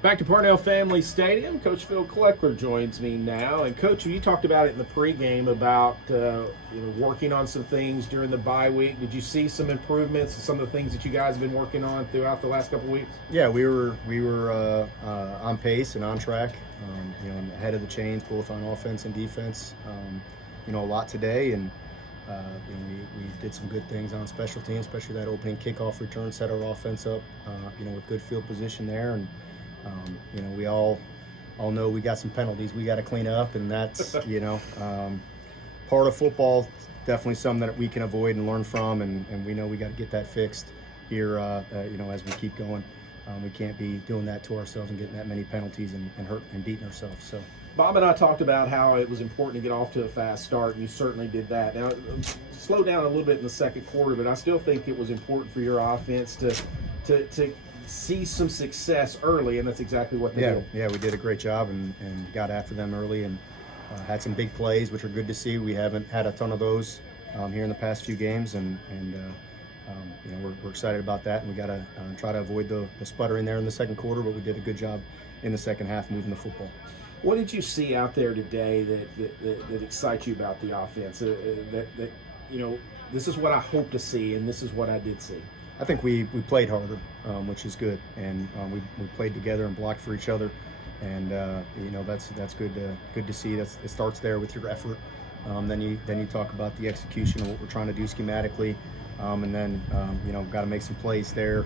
Back to Parnell Family Stadium, Coach Phil Kleckler joins me now. And Coach, you talked about it in the pregame about working on some things during the bye week. Did you see some improvements in some of the things that you guys have been working on throughout the last couple of weeks? Yeah, we were on pace and on track. Ahead of the chains, both on offense and defense. A lot today, and we did some good things on special teams, especially that opening kickoff return set our offense up. With good field position there, and we all know we got some penalties we got to clean up, and that's part of football. Definitely something that we can avoid and learn from, and we know we got to get that fixed here. As we keep going, we can't be doing that to ourselves and getting that many penalties and hurt and beating ourselves. So. Bob and I talked about how it was important to get off to a fast start, and you certainly did that. Now, slow down a little bit in the second quarter, but I still think it was important for your offense to see some success early, and that's exactly what they did. Yeah, we did a great job and got after them early and had some big plays, which are good to see. We haven't had a ton of those here in the past few games, and we're excited about that, and we got to try to avoid the sputtering there in the second quarter, but we did a good job in the second half moving the football. What did you see out there today that excites you about the offense? This is what I hope to see, and this is what I did see. I think we played harder, which is good, and we played together and blocked for each other, and that's good to see. It starts there with your effort. Then you talk about the execution of what we're trying to do schematically, and then got to make some plays there.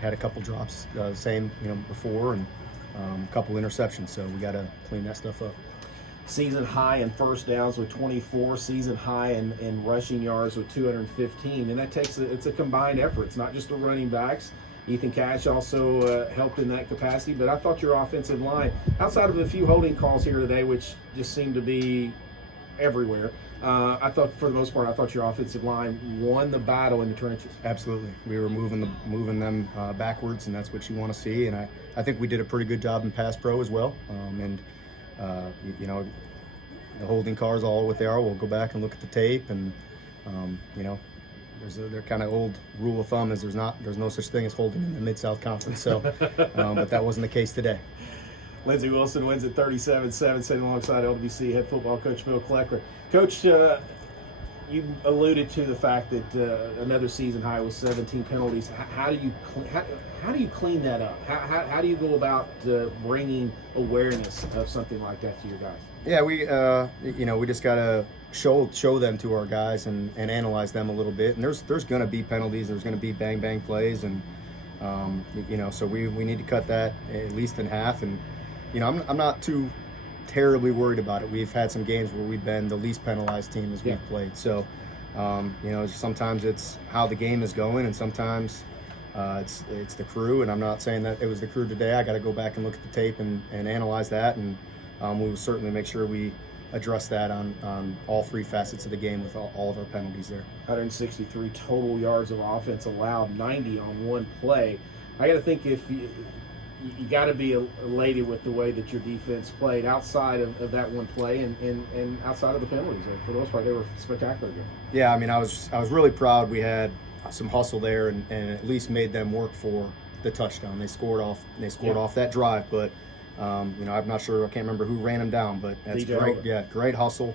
Had a couple drops, same before, and a couple interceptions, so we got to clean that stuff up. Season high in first downs with 24, season high in rushing yards with 215, and it's a combined effort. It's not just the running backs. Ethan Cash also helped in that capacity, but I thought your offensive line, outside of a few holding calls here today, which just seemed to be everywhere, I thought for the most part, your offensive line won the battle in the trenches. Absolutely, we were moving them backwards, and that's what you want to see. And I think we did a pretty good job in pass pro as well. The holding calls, all what they are, we'll go back and look at the tape, and their kind of old rule of thumb is there's no such thing as holding in the Mid-South Conference. So, but that wasn't the case today. Lindsey Wilson wins at 37-7, sitting alongside LWC head football coach Phil Kleckler. Coach, you alluded to the fact that another season high was 17 penalties. How do you clean that up? How do you go about bringing awareness of something like that to your guys? Yeah, we just gotta show them to our guys and analyze them a little bit. And there's going to be penalties. There's going to be bang plays, and so we need to cut that at least in half. And I'm not too terribly worried about it. We've had some games where we've been the least penalized team as we've played. So, sometimes it's how the game is going, and sometimes it's the crew. And I'm not saying that it was the crew today. I got to go back and look at the tape and analyze that, and we will certainly make sure we address that on all three facets of the game with all of our penalties there. 163 total yards of offense allowed, 90 on one play. I got to think if you got to be elated with the way that your defense played outside of that one play and outside of the penalties. For the most part, they were spectacular again. Yeah, I was really proud. We had some hustle there and at least made them work for the touchdown. They scored off that drive, but I'm not sure. I can't remember who ran them down, but that's great. Yeah, great hustle.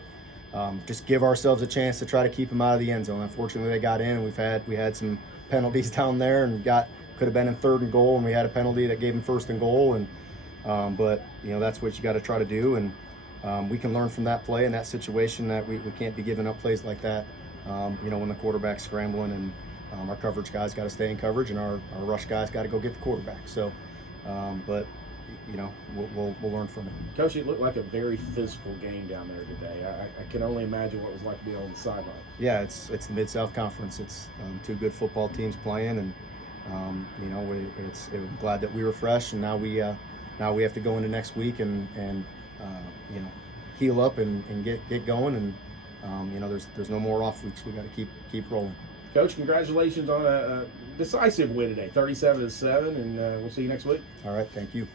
Just give ourselves a chance to try to keep them out of the end zone. Unfortunately, they got in, and we had some penalties down there, and could have been in 3rd and goal, and we had a penalty that gave them 1st and goal. And but that's what you got to try to do, and we can learn from that play and that situation, that we can't be giving up plays like that. When the quarterback's scrambling, and our coverage guys got to stay in coverage, and our rush guys got to go get the quarterback. So, but we'll learn from it. Coach, it looked like a very physical game down there today. I can only imagine what it was like to be on the sideline. Yeah, it's the Mid-South Conference. It's two good football teams playing, and we're glad that we were fresh, and now we have to go into next week and heal up and get going, and there's no more off weeks. We got to keep rolling. Coach, congratulations on a decisive win today, 37-7, and we'll see you next week. All right, thank you.